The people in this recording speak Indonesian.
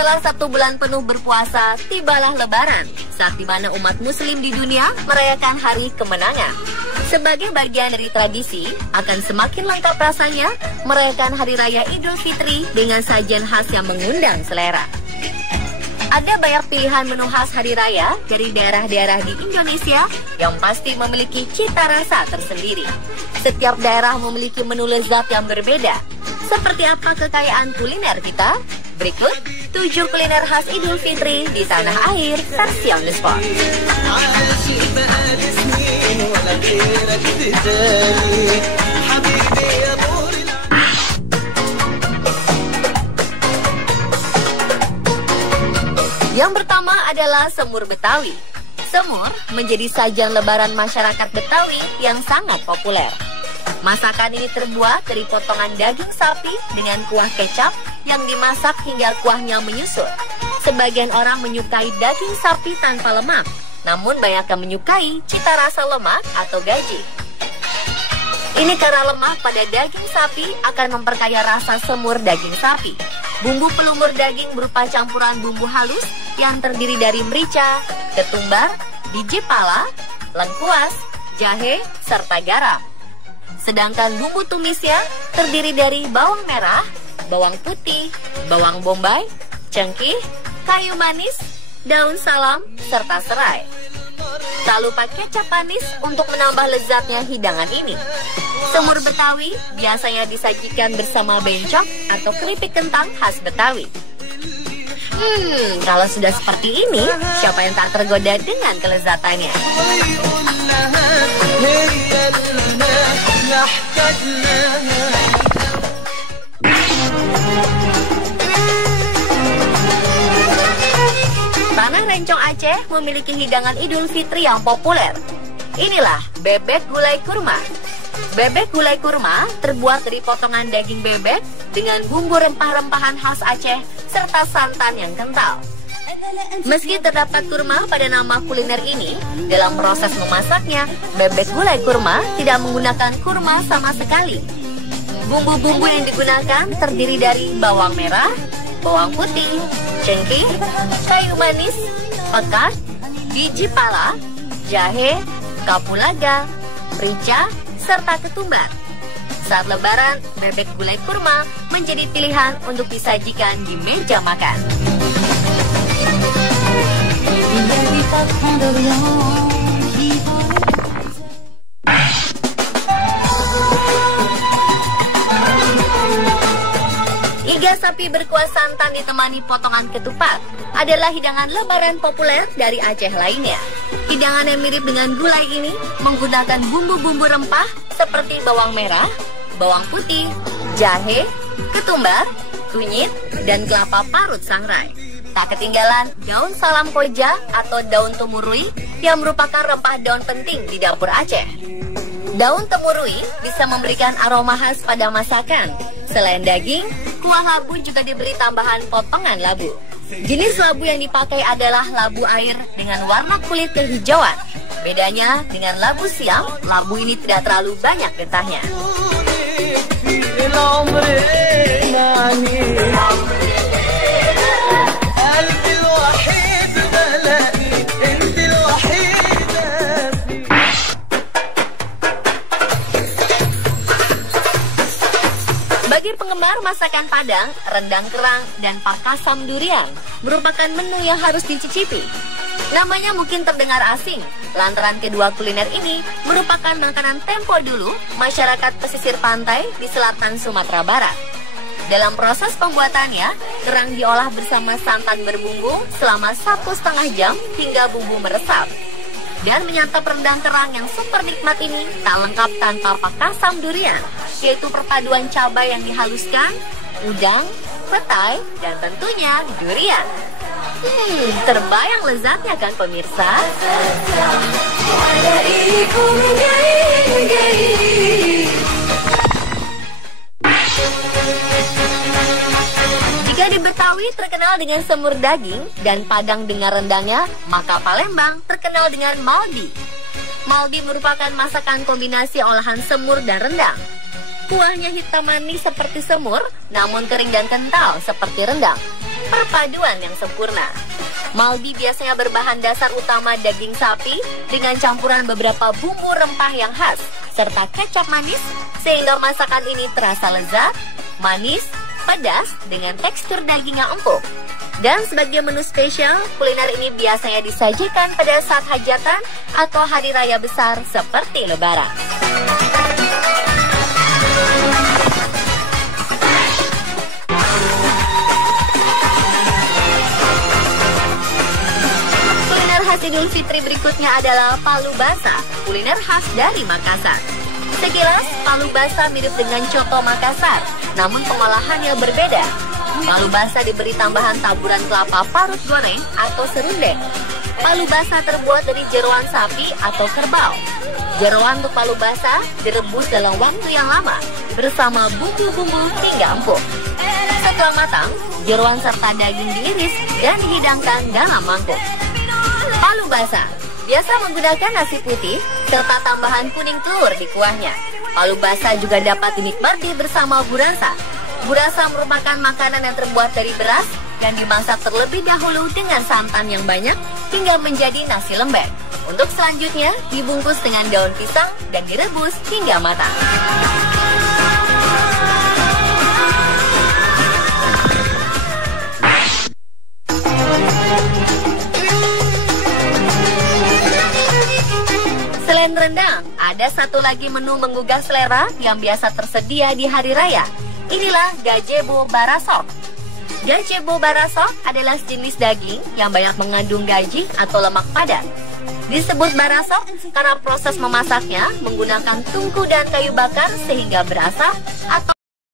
Setelah 1 bulan penuh berpuasa, tibalah Lebaran, saat dimana umat muslim di dunia merayakan hari kemenangan. Sebagai bagian dari tradisi, akan semakin lengkap rasanya merayakan Hari Raya Idul Fitri dengan sajian khas yang mengundang selera. Ada banyak pilihan menu khas Hari Raya dari daerah-daerah di Indonesia yang pasti memiliki cita rasa tersendiri. Setiap daerah memiliki menu lezat yang berbeda. Seperti apa kekayaan kuliner kita? Berikut 7 kuliner khas Idul Fitri di tanah air, versi on the spot. Yang pertama adalah semur Betawi. Semur menjadi sajian lebaran masyarakat Betawi yang sangat populer. Masakan ini terbuat dari potongan daging sapi dengan kuah kecap yang dimasak hingga kuahnya menyusut. Sebagian orang menyukai daging sapi tanpa lemak, namun banyak yang menyukai cita rasa lemak atau gaji. Ini karena lemak pada daging sapi akan memperkaya rasa semur daging sapi. Bumbu pelumur daging berupa campuran bumbu halus yang terdiri dari merica, ketumbar, biji pala, lengkuas, jahe, serta garam. Sedangkan bumbu tumisnya terdiri dari bawang merah, bawang putih, bawang bombay, cengkih, kayu manis, daun salam, serta serai. Tak lupa kecap manis untuk menambah lezatnya hidangan ini. Semur Betawi biasanya disajikan bersama bencok atau keripik kentang khas Betawi. Kalau sudah seperti ini, siapa yang tak tergoda dengan kelezatannya? Tanah Rencong Aceh memiliki hidangan Idul Fitri yang populer. Inilah bebek gulai kurma. Bebek gulai kurma terbuat dari potongan daging bebek dengan bumbu rempah-rempahan khas Aceh serta santan yang kental. Meski terdapat kurma pada nama kuliner ini, dalam proses memasaknya, bebek gulai kurma tidak menggunakan kurma sama sekali. Bumbu-bumbu yang digunakan terdiri dari bawang merah, bawang putih, cengkih, kayu manis, pekat, biji pala, jahe, kapulaga, merica, serta ketumbar. Saat Lebaran, bebek gulai kurma menjadi pilihan untuk disajikan di meja makan. Iga sapi berkuah santan ditemani potongan ketupat adalah hidangan Lebaran populer dari Aceh lainnya. Hidangan yang mirip dengan gulai ini menggunakan bumbu-bumbu rempah seperti bawang merah, bawang putih, jahe, ketumbar, kunyit, dan kelapa parut sangrai. Tak ketinggalan daun salam koja atau daun temurui yang merupakan rempah daun penting di dapur Aceh. Daun temurui bisa memberikan aroma khas pada masakan. Selain daging, kuah labu juga diberi tambahan potongan labu. Jenis labu yang dipakai adalah labu air dengan warna kulit kehijauan. Bedanya dengan labu siam, labu ini tidak terlalu banyak getahnya. Bagi penggemar masakan Padang, rendang kerang dan pakasam durian merupakan menu yang harus dicicipi. Namanya mungkin terdengar asing, lantaran kedua kuliner ini merupakan makanan tempo dulu masyarakat pesisir pantai di selatan Sumatera Barat. Dalam proses pembuatannya, kerang diolah bersama santan berbumbu selama 1,5 jam hingga bumbu meresap. Dan menyantap rendang kerang yang super nikmat ini tak lengkap tanpa pakasam durian, yaitu perpaduan cabai yang dihaluskan, udang, petai, dan tentunya durian. Terbayang lezatnya kan pemirsa? Jika di Betawi terkenal dengan semur daging dan Padang dengan rendangnya, maka Palembang terkenal dengan maldi. Maldi merupakan masakan kombinasi olahan semur dan rendang. Kuahnya hitam manis seperti semur, namun kering dan kental seperti rendang. perpaduan yang sempurna. Malbi biasanya berbahan dasar utama daging sapi dengan campuran beberapa bumbu rempah yang khas, serta kecap manis, sehingga masakan ini terasa lezat, manis, pedas, dengan tekstur daging yang empuk. Dan sebagai menu spesial, kuliner ini biasanya disajikan pada saat hajatan atau hari raya besar seperti Lebaran. Khas Idul Fitri berikutnya adalah palu basah, kuliner khas dari Makassar. Sekilas, palu basah mirip dengan coto Makassar, namun pengolahannya berbeda. Palu basah diberi tambahan taburan kelapa parut goreng atau serundeng. Palu basah terbuat dari jeroan sapi atau kerbau. Jeroan untuk palu basah direbus dalam waktu yang lama bersama bumbu-bumbu hingga empuk. Setelah matang, jeroan serta daging diiris dan dihidangkan dalam mangkuk. Palu basah biasa menggunakan nasi putih serta tambahan kuning telur di kuahnya. Palu basah juga dapat dinikmati bersama burasa. Burasa merupakan makanan yang terbuat dari beras dan dimasak terlebih dahulu dengan santan yang banyak hingga menjadi nasi lembek. Untuk selanjutnya dibungkus dengan daun pisang dan direbus hingga matang. Selain rendang, ada satu lagi menu menggugah selera yang biasa tersedia di hari raya. Inilah gazebo barasok. Gazebo barasok adalah sejenis daging yang banyak mengandung gaji atau lemak padat. Disebut barasok karena proses memasaknya menggunakan tungku dan kayu bakar sehingga berasa atau